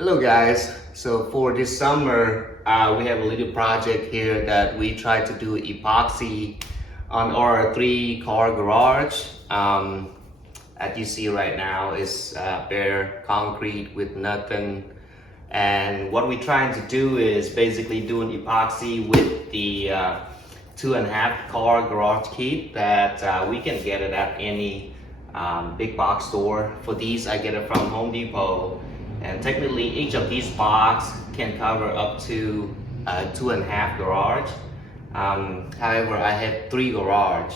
Hello guys, so for this summer we have a little project here that we try to do epoxy on our 3-car garage. As you see right now is bare concrete with nothing, and what we're trying to do is basically do an epoxy with the 2.5-car garage kit that we can get it at any big box store. For these I get it from Home Depot. And technically each of these boxes can cover up to 2.5 garage. However, I have 3 garage,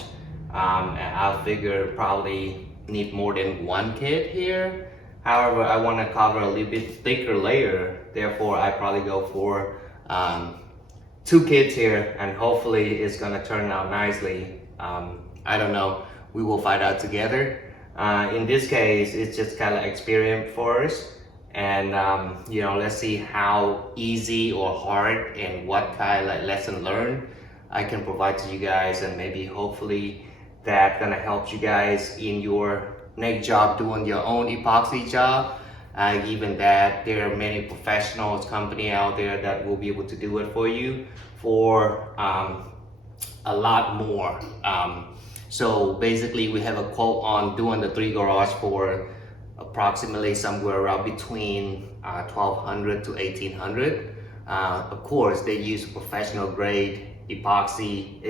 and I figure probably need more than 1 kit here. However, I want to cover a little bit thicker layer. Therefore, I probably go for 2 kits here, and hopefully it's gonna turn out nicely. I don't know, we will find out together. In this case, it's just kind of experience for us. And let's see how easy or hard and what kind of lesson learned I can provide to you guys, and maybe hopefully that gonna help you guys in your next job doing your own epoxy job. Given that there are many professionals company out there that will be able to do it for you for a lot more. So basically we have a quote on doing the 3 garage for approximately somewhere around between $1,200 to $1,800. Of course, they use professional grade epoxy.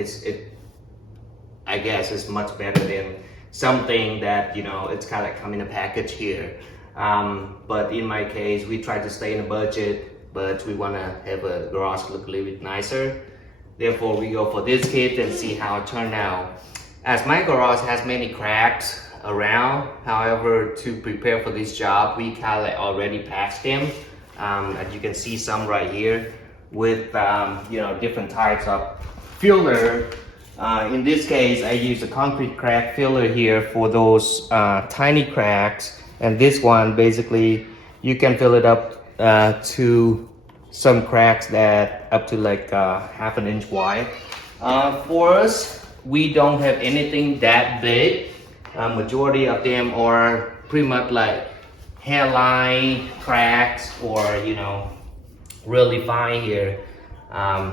I guess it's much better than something that it's kind of come in a package here. But in my case, we try to stay in a budget, but we want to have a garage look a little bit nicer. Therefore, we go for this kit and see how it turned out. As my garage has many cracks around, however, to prepare for this job, we kind of already patched them. As you can see, some right here with different types of filler. In this case, I use a concrete crack filler here for those tiny cracks, and this one basically you can fill it up to some cracks that up to like half an inch wide. For us, we don't have anything that big. Majority of them are pretty much like hairline cracks or really fine here.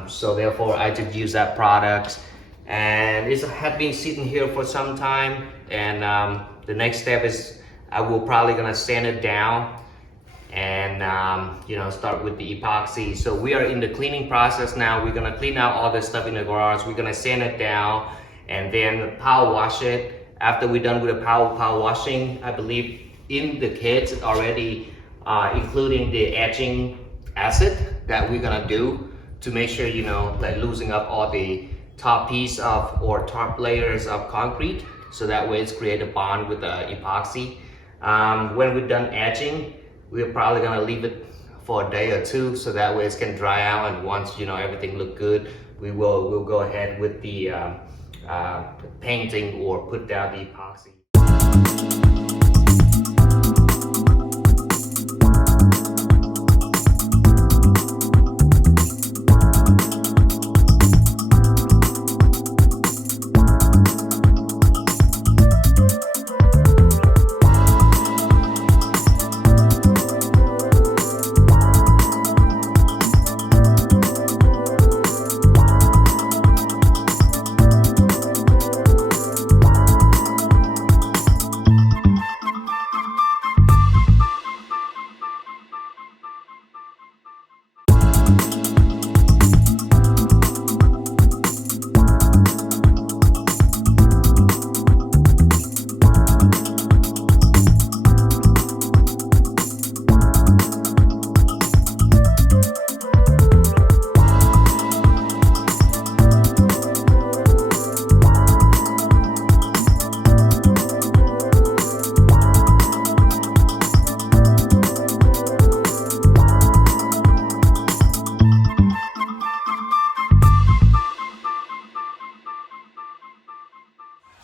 So therefore I just use that product, and it has been sitting here for some time. And the next step is I will probably gonna sand it down and start with the epoxy. So we are in the cleaning process now. We're gonna clean out all the stuff in the garage. We're gonna sand it down and then power wash it. After we're done with the power washing, I believe in the kit already including the etching acid that we're gonna do to make sure like losing up all the top piece of or top layers of concrete, so that way it's create a bond with the epoxy. When we're done etching, we're probably gonna leave it for a day or 2, so that way it can dry out, and once everything look good, we'll go ahead with the painting or put down the epoxy.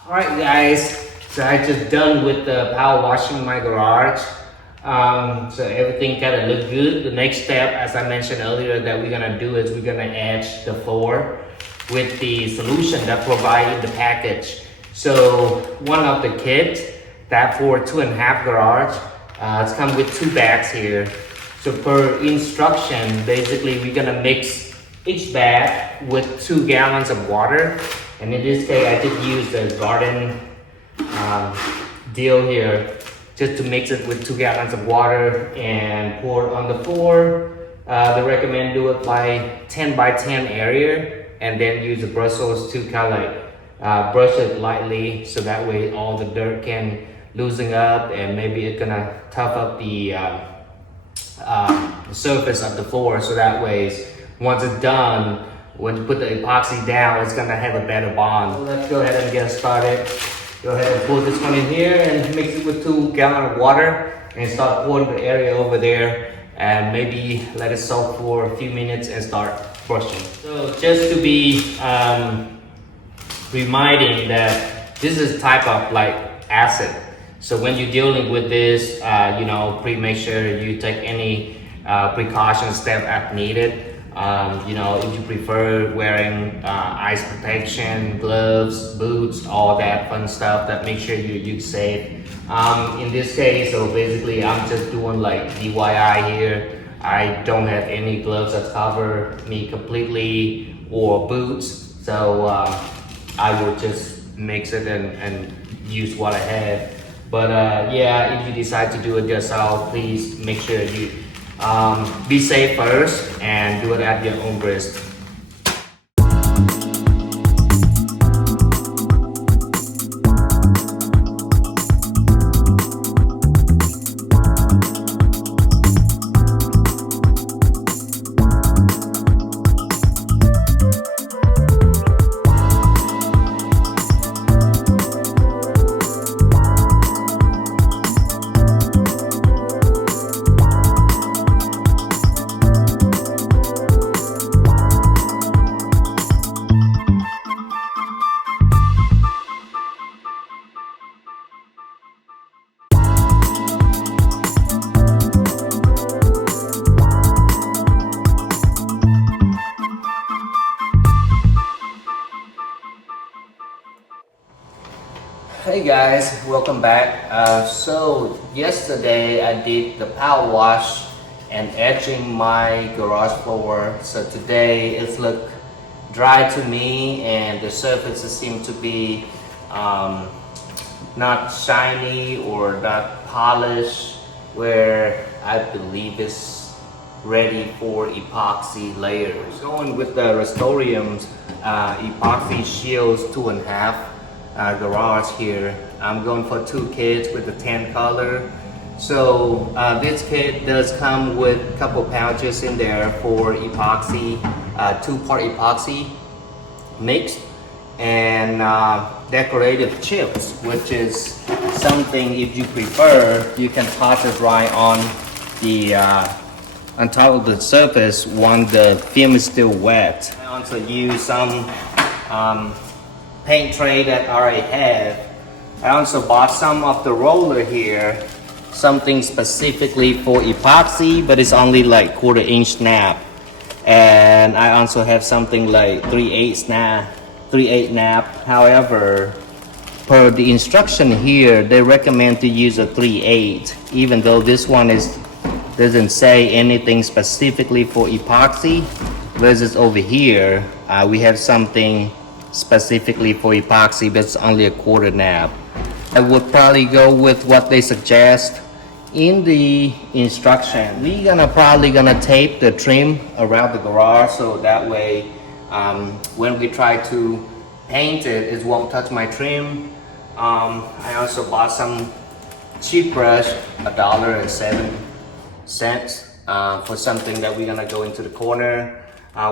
Alright guys, so I just done with the power washing my garage. So everything kind of look good. The next step, as I mentioned earlier, that we're gonna do is we're gonna etch the floor with the solution that provided the package. So one of the kits that for 2.5 garage, it's come with 2 bags here. So per instruction, basically we're gonna mix each bag with 2 gallons of water. And in this case, I just used the garden deal here just to mix it with 2 gallons of water and pour it on the floor. They recommend do it by 10 by 10 area, and then use the bristles to kind of like brush it lightly, so that way all the dirt can loosen up, and maybe it's gonna tough up the surface of the floor, so that way once it's done, when you put the epoxy down, it's gonna have a better bond. So let's go ahead and get started. Go ahead and pour this one in here and mix it with 2 gallons of water and start pouring the area over there, and maybe let it soak for a few minutes and start brushing. So just to be reminding that this is type of like acid. So when you're dealing with this, make sure you take any precaution step as needed. If you prefer wearing ice protection, gloves, boots, all that fun stuff, that make sure you're safe. In this case, so basically I'm just doing like DIY here. I don't have any gloves that cover me completely or boots. So I will just mix it and use what I have. But if you decide to do it yourself, please make sure you be safe first and do it at your own risk. Hey guys, welcome back. So yesterday I did the power wash and edging my garage floor. So today it's look dry to me, and the surfaces seem to be not shiny or not polished, where I believe it's ready for epoxy layers. Going with the Rust-Oleum epoxy shields 2.5 garage here. I'm going for 2 kits with the tan color. So this kit does come with a couple pouches in there for epoxy, 2-part epoxy mix, and decorative chips, which is something, if you prefer, you can toss it right on the on top of the surface when the film is still wet. I also use some paint tray that I already have. I also bought some of the roller here, something specifically for epoxy, but it's only like 1/4 inch snap. And I also have something like 3/8 snap. However, per the instruction here, they recommend to use a 3/8, even though this one doesn't say anything specifically for epoxy. Versus over here, we have something specifically for epoxy, but it's only a 1/4 nap. I would probably go with what they suggest in the instruction. We're probably gonna tape the trim around the garage, so that way when we try to paint it, it won't touch my trim. I also bought some cheap brush, $1.07 for something that we're gonna go into the corner.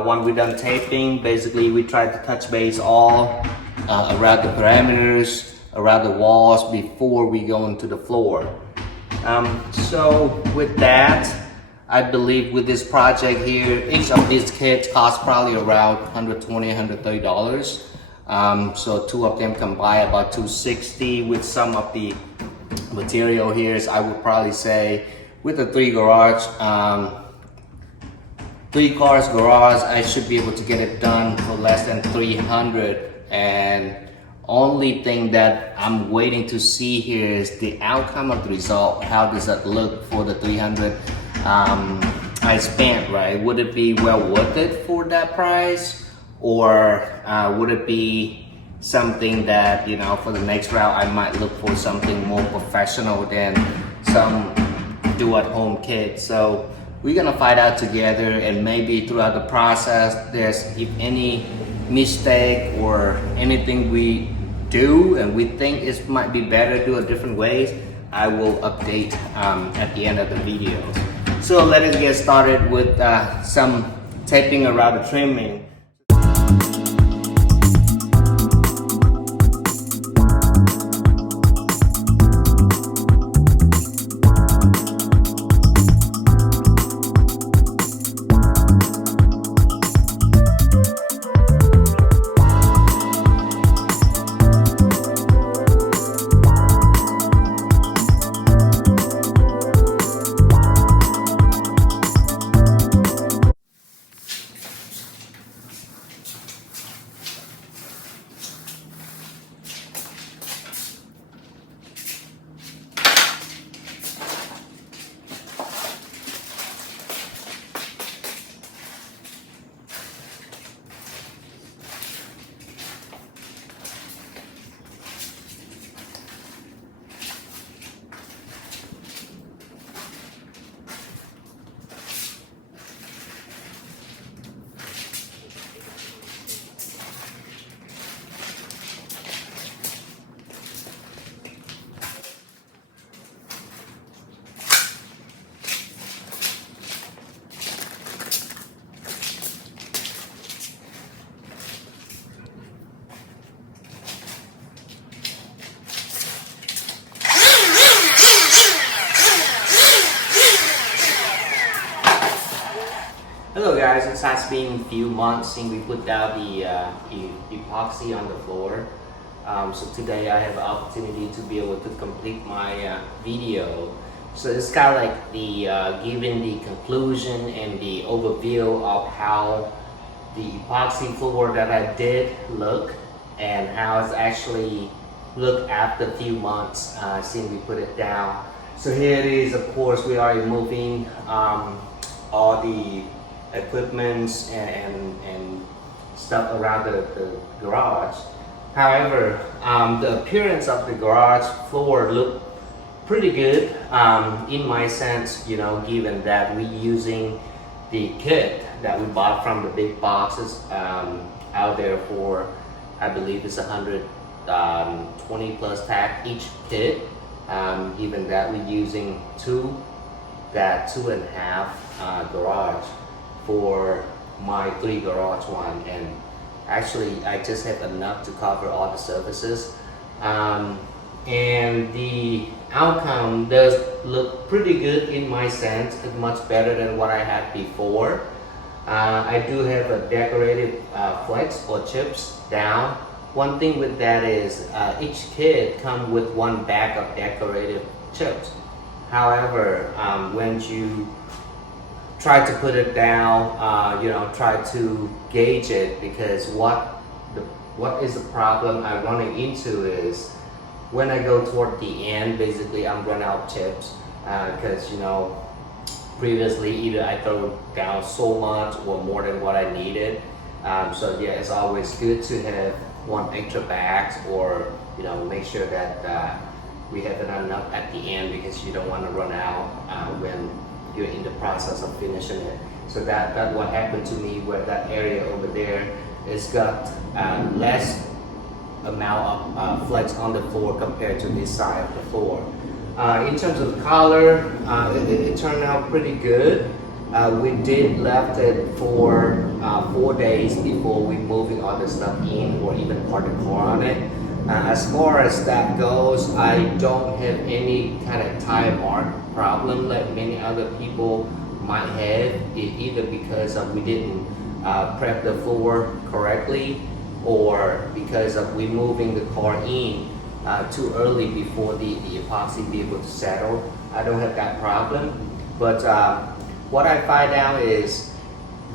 When we're done taping, basically we try to touch base all around the parameters, around the walls before we go into the floor. So with that, I believe with this project here, each of these kits cost probably around $120, $130. So 2 of them combine about $260. With some of the material here, I would probably say with the 3 cars garage, I should be able to get it done for less than $300. And only thing that I'm waiting to see here is the outcome of the result. How does that look for the $300? I spent, right? Would it be well worth it for that price, or would it be something that, you know, for the next route I might look for something more professional than some do-at-home kit? So we're gonna find out together, and maybe throughout the process, there's if any mistake or anything we do and we think it might be better to do it different ways, I will update at the end of the video. So let us get started with some taping around the trimming. Hello guys, it has been a few months since we put down the epoxy on the floor. So today I have the opportunity to be able to complete my video. So it's kind of like the giving the conclusion and the overview of how the epoxy floor that I did look, and how it's actually looked after a few months since we put it down. So here it is. Of course, we are removing all the equipments and stuff around the garage. However, the appearance of the garage floor looked pretty good in my sense, you know, given that we're using the kit that we bought from the big boxes out there for, I believe it's 120 plus tack each kit. Given that we're using two and a half garage for my 3 garage one, and actually I just have enough to cover all the surfaces, and the outcome does look pretty good in my sense. It's much better than what I had before. I do have a decorative flex or chips down. One thing with that is each kit comes with one bag of decorative chips. However, when you try to put it down, you know, try to gauge it, because what is the problem I'm running into is when I go toward the end, basically I'm running out of chips, because you know, previously either I throw down so much or more than what I needed. So yeah, it's always good to have one extra bags, or you know, make sure that we have enough at the end, because you don't want to run out when you're in the process of finishing it. So that what happened to me, where that area over there is got less amount of flex on the floor compared to this side of the floor. In terms of color, it turned out pretty good. We did left it for 4 days before we moving all the stuff in, or even part of the car on it. As far as that goes, I don't have any kind of tire mark problem like many other people might have, either because we didn't prep the floor correctly, or because of we moving the car in too early before the epoxy be able to settle. I don't have that problem. But what I find out is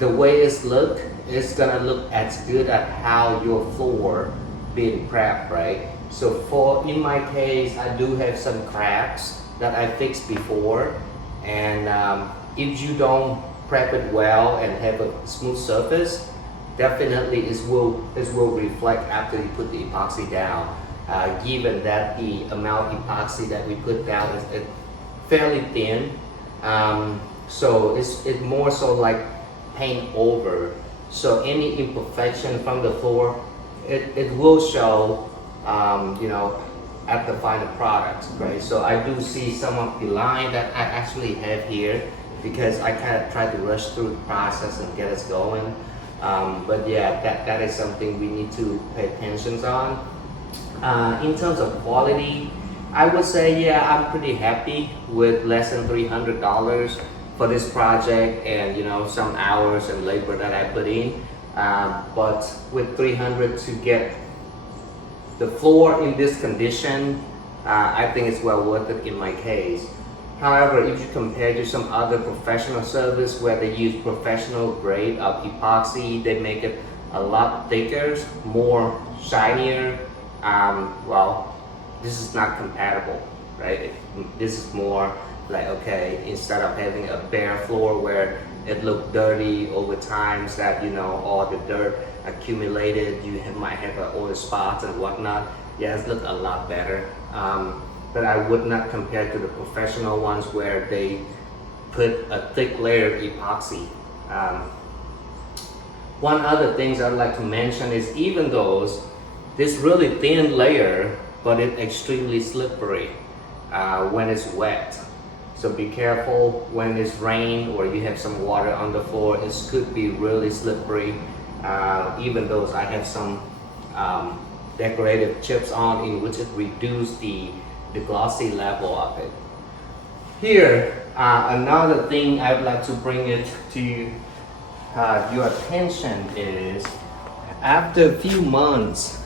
the way it's gonna look as good at how your floor being prepped, right? So in my case, I do have some cracks that I fixed before, and if you don't prep it well and have a smooth surface, definitely it will reflect after you put the epoxy down. Given that the amount of epoxy that we put down is fairly thin, so it's more so like paint over. So any imperfection from the floor, it will show, you know, at the final product, right? So I do see some of the line that I actually have here because I kind of try to rush through the process and get us going. But yeah, that is something we need to pay attention on. In terms of quality, I would say, yeah, I'm pretty happy with less than $300 for this project, and you know, some hours and labor that I put in. But with $300 to get the floor in this condition, I think it's well worth it in my case. However, if you compare to some other professional service where they use professional grade of epoxy, they make it a lot thicker, more shinier. Well, this is not compatible, right? This is more like, okay, instead of having a bare floor where it looked dirty over times, that, you know, all the dirt accumulated, might have oil spots and whatnot. Yeah, it's looked a lot better. But I would not compare to the professional ones where they put a thick layer of epoxy. One other things I'd like to mention is, even though this really thin layer, but it's extremely slippery when it's wet. So be careful when it's rain or you have some water on the floor. It could be really slippery. Even though I have some decorative chips on, in which it reduces the glossy level of it. Here, another thing I would like to bring it to your attention is, after a few months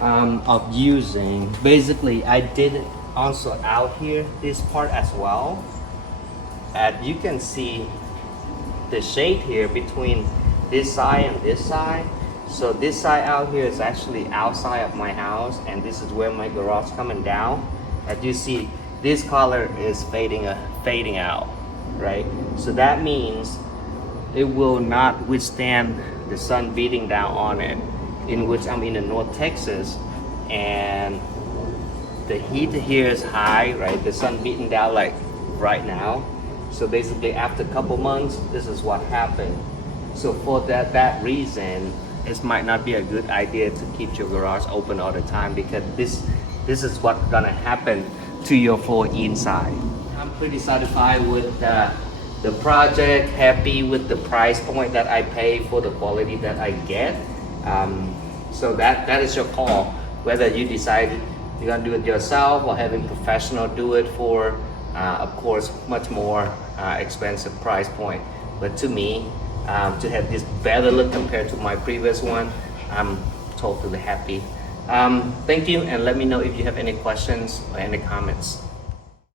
of using, basically I did it also out here, this part as well. And you can see the shade here between this side and this side. So this side out here is actually outside of my house, and this is where my garage coming down. As you see, this color is fading out, right? So that means it will not withstand the sun beating down on it, in which I'm in the North Texas, and the heat here is high, right? The sun beating down like right now. So basically after a couple months, this is what happened. So for that reason, it might not be a good idea to keep your garage open all the time, because this is what's gonna happen to your floor inside. I'm pretty satisfied with the project, happy with the price point that I pay for the quality that I get. So that is your call, whether you decide you're gonna do it yourself or having professional do it for, of course, much more expensive price point. But to me, to have this better look compared to my previous one, I'm totally happy. Thank you, and let me know if you have any questions or any comments.